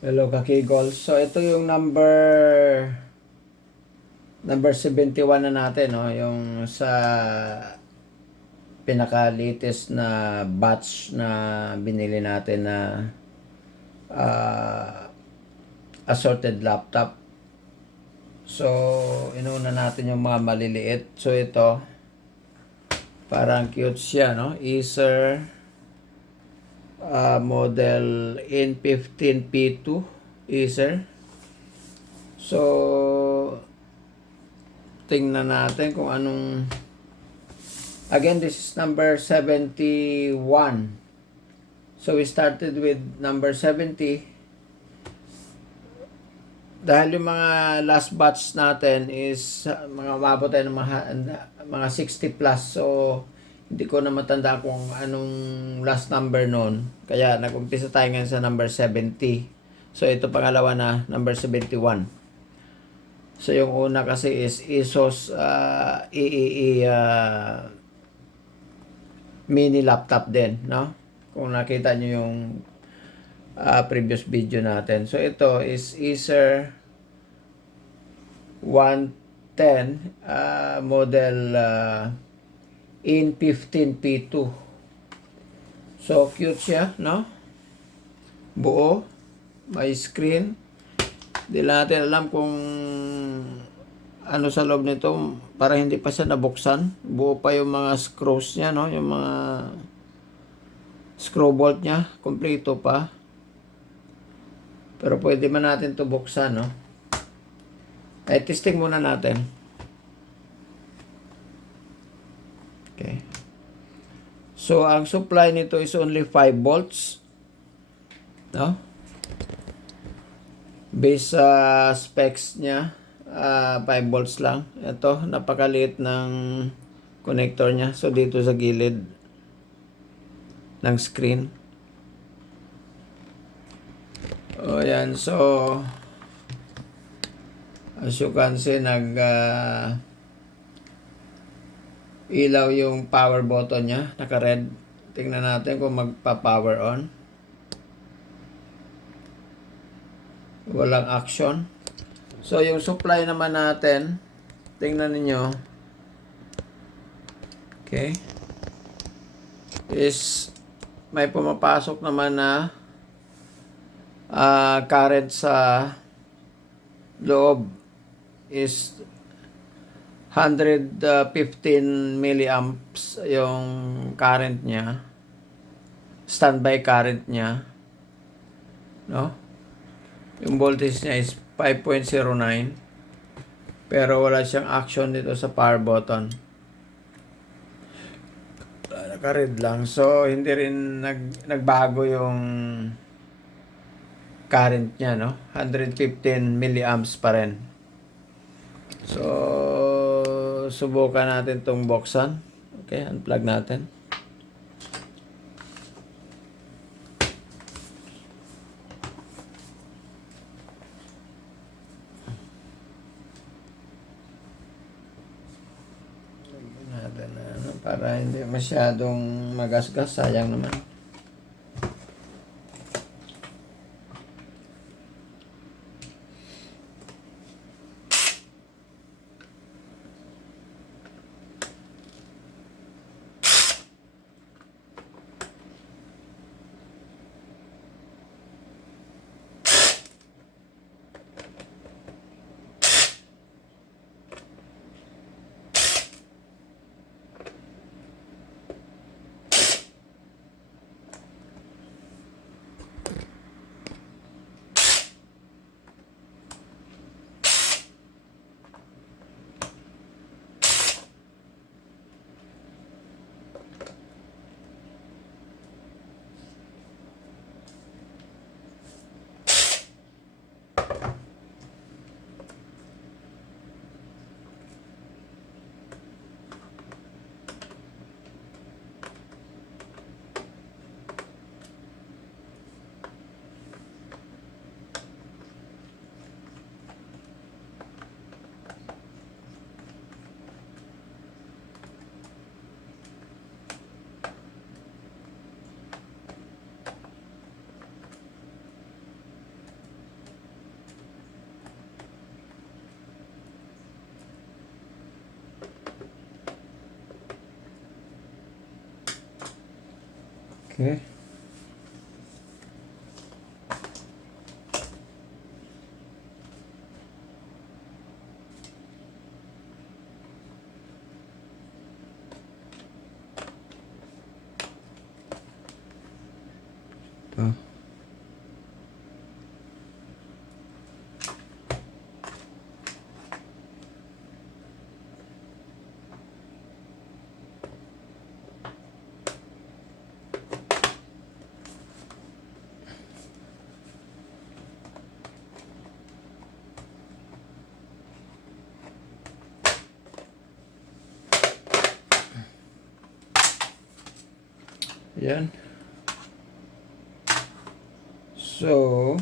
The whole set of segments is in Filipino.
Hello, Kakigol. So, ito yung number 71 na natin, no? Yung sa pinaka-latest na batch na binili natin na uh, assorted laptop. So, inuna natin yung mga maliliit. So, ito, parang cute siya, no? Acer model N15P2 Acer. So, tingnan natin kung anong... Again, this is number 71. So, we started with number 70. Dahil yung mga last batch natin is mga umabot tayo ng mga 60 plus. So, hindi ko na matanda kung anong last number noon. Kaya, nag-umpisa tayo ngayon sa number 70. So, ito pangalawa na, number 71. So, yung una kasi is Asus EEE mini laptop din, no? Kung nakita nyo yung previous video natin. So, ito is Acer 110 model N15P2. So, cute siya, no? Buo. May screen. Hindi natin alam kung ano sa loob nito, para hindi pa siya nabuksan. Buo pa yung mga screws niya, no? Yung mga screw bolt niya, kompleto pa. Pero pwede man natin ito buksan, no? Ay, testing muna natin. Okay. So, ang supply nito is only 5 volts. No? Based sa specs niya, 5 volts lang. Ito, napakaliit ng connector niya. So, dito sa gilid ng screen. O, yan. So, as you can see, ilaw yung power button niya. Naka-red. Tingnan natin kung magpa-power on. Walang action. So, yung supply naman natin, tingnan ninyo. Okay. Is, may pumapasok naman na current sa loob is 115 milliamps yung current niya. Standby current niya. No? Yung voltage niya is 5.09. Pero wala siyang action dito sa power button. Naka-red lang. So, hindi rin nagbago yung current niya, no? 115 milliamps pa rin. So, subukan natin tong buksan. Okay, unplug natin. Para hindi masyadong magasgas, sayang naman. Okay. Ito. Yan. So,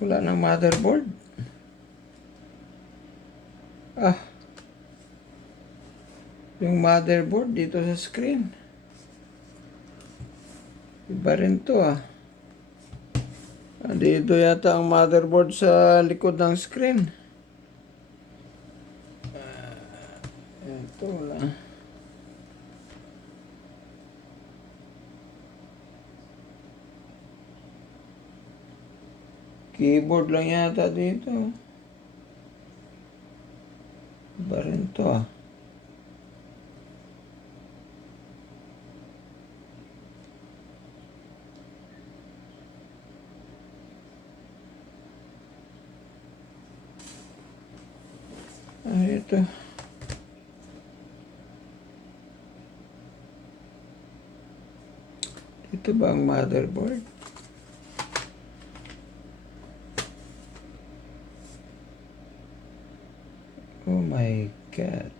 wala nang motherboard. Ah, yung motherboard dito sa screen. Iba rin to ah. Dito yata ang motherboard sa likod ng screen. Ito lang. Keyboard lang yata dito. Iba rin to ah. Ito. Ito ba ang motherboard? Oh my God.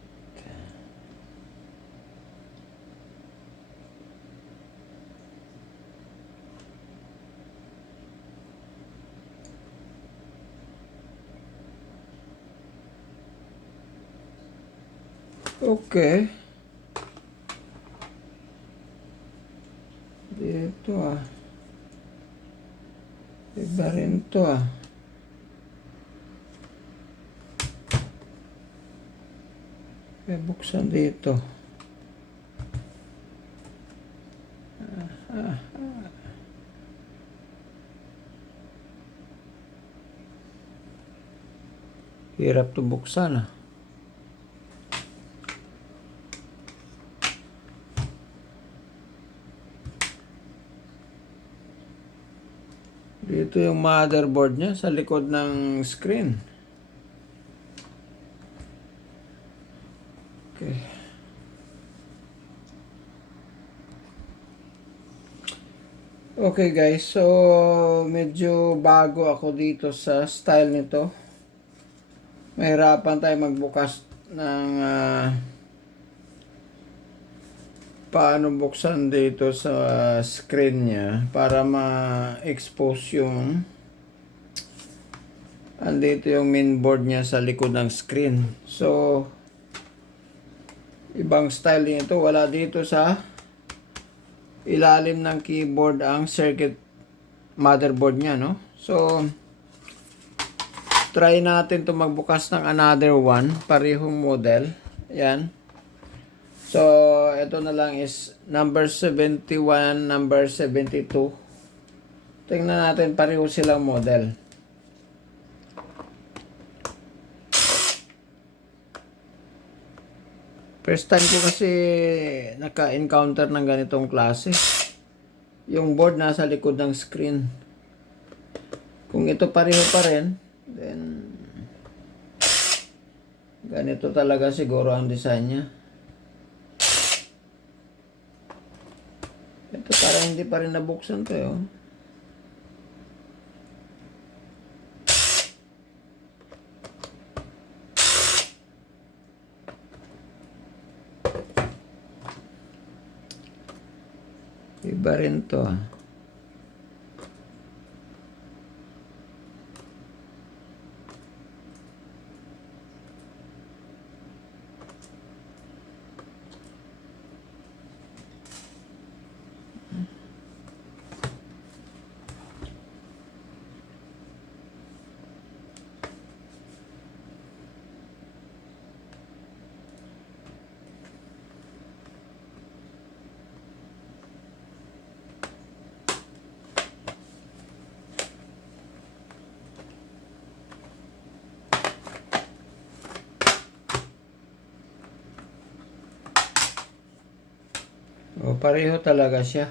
Okay. Dito ah. Iba rin to ah. Kaya buksan dito. Hirap to buksan ah. Dito yung motherboard niya sa likod ng screen. Okay. Okay guys, so medyo bago ako dito sa style nito. Mahirapan tayo magbukas ng paano buksan dito sa screen niya para ma-expose yung andito yung mainboard niya sa likod ng screen. So ibang style nito, wala dito sa ilalim ng keyboard ang circuit motherboard niya, no? So try natin to magbukas ng another one, parehong model. Yan. So, ito na lang is number 71, number 72. Tingnan natin, pareho silang model. First time ko kasi naka-encounter ng ganitong klase. Yung board nasa likod ng screen. Kung ito pareho pa rin, then ganito talaga siguro ang design niya. Ito parang hindi pa rin nabuksan to yun. Iba rin to ah. pareho talaga siya.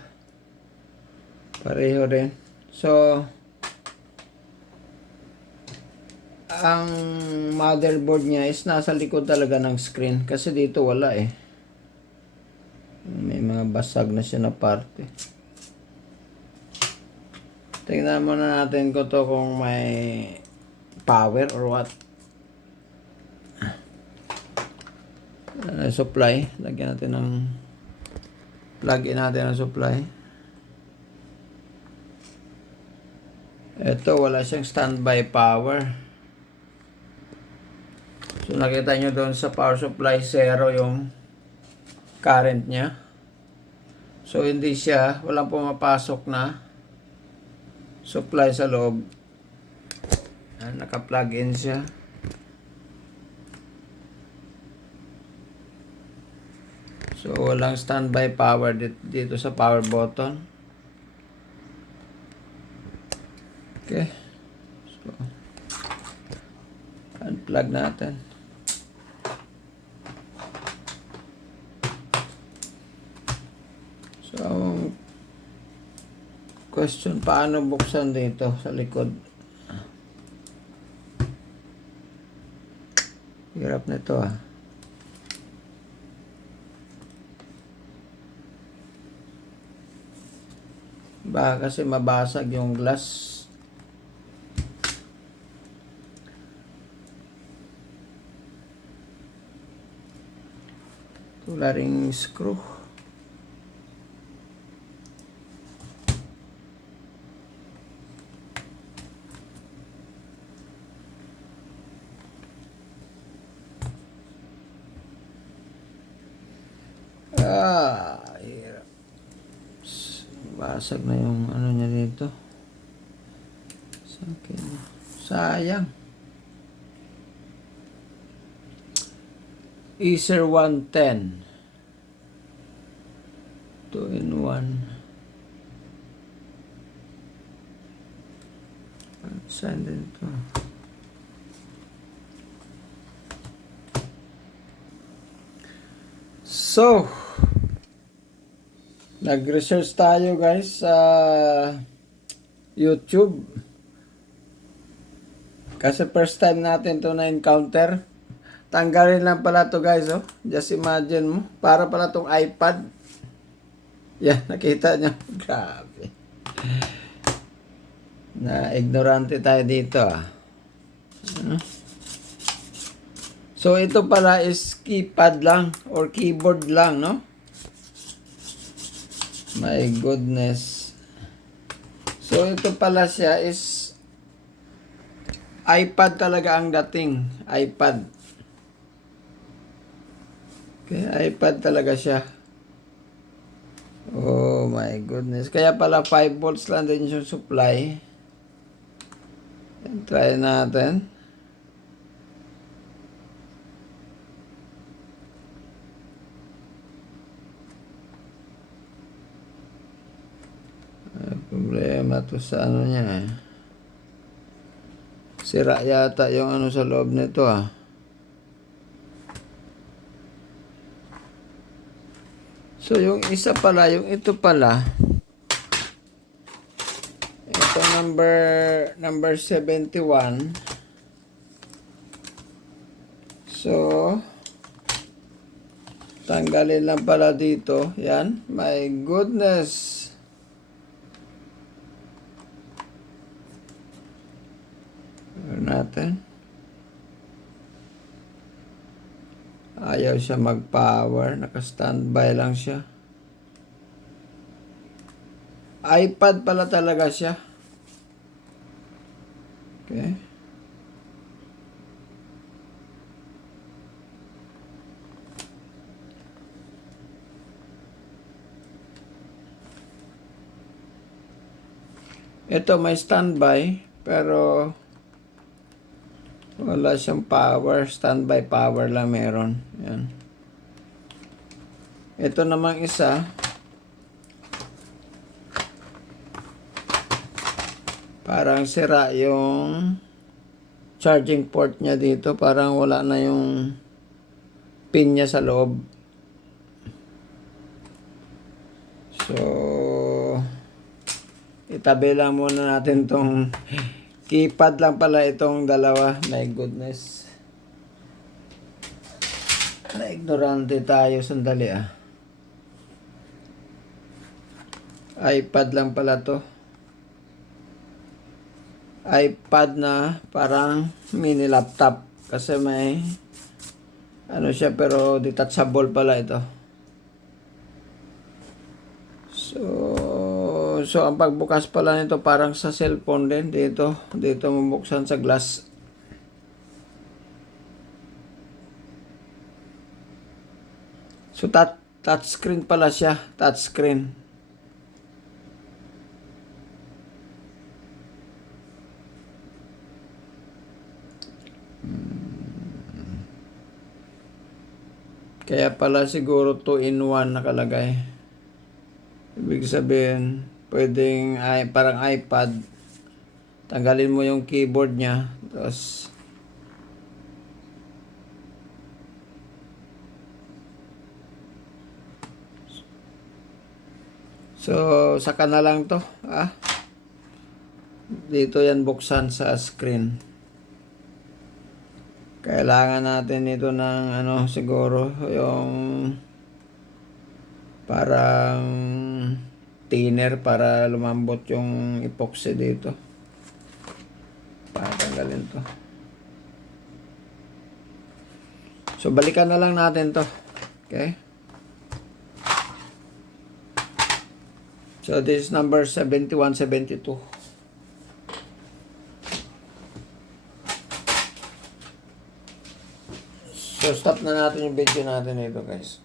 Pareho rin. So, ang motherboard niya is nasa likod talaga ng screen. Kasi dito wala eh. May mga basag na siya na parte. Tingnan muna natin ko to kung may power or what. Supply. Lagyan natin ng plug in natin ang supply. Ito, wala siyang standby power. So, nakita nyo doon sa power supply, 0 yung current niya. So, hindi siya, walang pumapasok na supply sa loob. Naka-plug in siya. So, walang standby power dito sa power button. Okay. So, unplug natin. So, question, paano buksan dito sa likod? Hirap nito ah. Baka kasi mabasag yung glass. Wala ring screw. Hirap. Basag na yung ano niya dito. Sayang. Acer 110. 2-in-1. Saan din ito? So, nag-research tayo guys sa YouTube. Kasi first time natin to na-encounter. Tanggalin lang pala to guys, oh. Just imagine mo. Para pala tong iPad. Yan, nakita nyo. Grabe. Na-ignorante tayo dito, ah. So, ito pala is keypad lang or keyboard lang, no? My goodness. So, ito pala siya is iPad talaga ang dating. iPad. Okay, iPad talaga siya. Oh my goodness. Kaya pala 5 volts lang din yung supply. Try natin. Problema to sa ano niya eh. Sira yata yung ano sa loob nito ah. So yung isa pala, yung ito pala. Ito number 71. So tanggalin lang pala dito. Yan. My goodness. Natin. Ayaw siya mag-power. Naka-standby lang siya. iPad pala talaga siya. Okay. Ito may standby pero wala siyang power. Standby power lang meron. Yan. Ito namang isa. Parang sira yung charging port niya dito. Parang wala na yung pin niya sa loob. itabi lang muna natin tong keypad lang pala itong dalawa. My goodness. Na-ignorante tayo. Sandali iPad lang pala to. iPad na parang mini laptop. Kasi may ano siya pero detachable pala ito. So ang pagbukas pala nito parang sa cellphone din. Dito mabuksan sa glass. So touchscreen pala siya. Touchscreen. Kaya pala siguro 2-in-1 nakalagay. Ibig sabihin, pwedeng parang iPad. Tanggalin mo yung keyboard niya. Tapos, so, saka na lang to. Dito yan buksan sa screen. Kailangan natin ito ng siguro yung parang thinner para lumambot yung epoxy dito. Patanggalin to. So balikan na lang natin to. Okay? So this is number 7172. So stop na natin yung video natin ito, guys.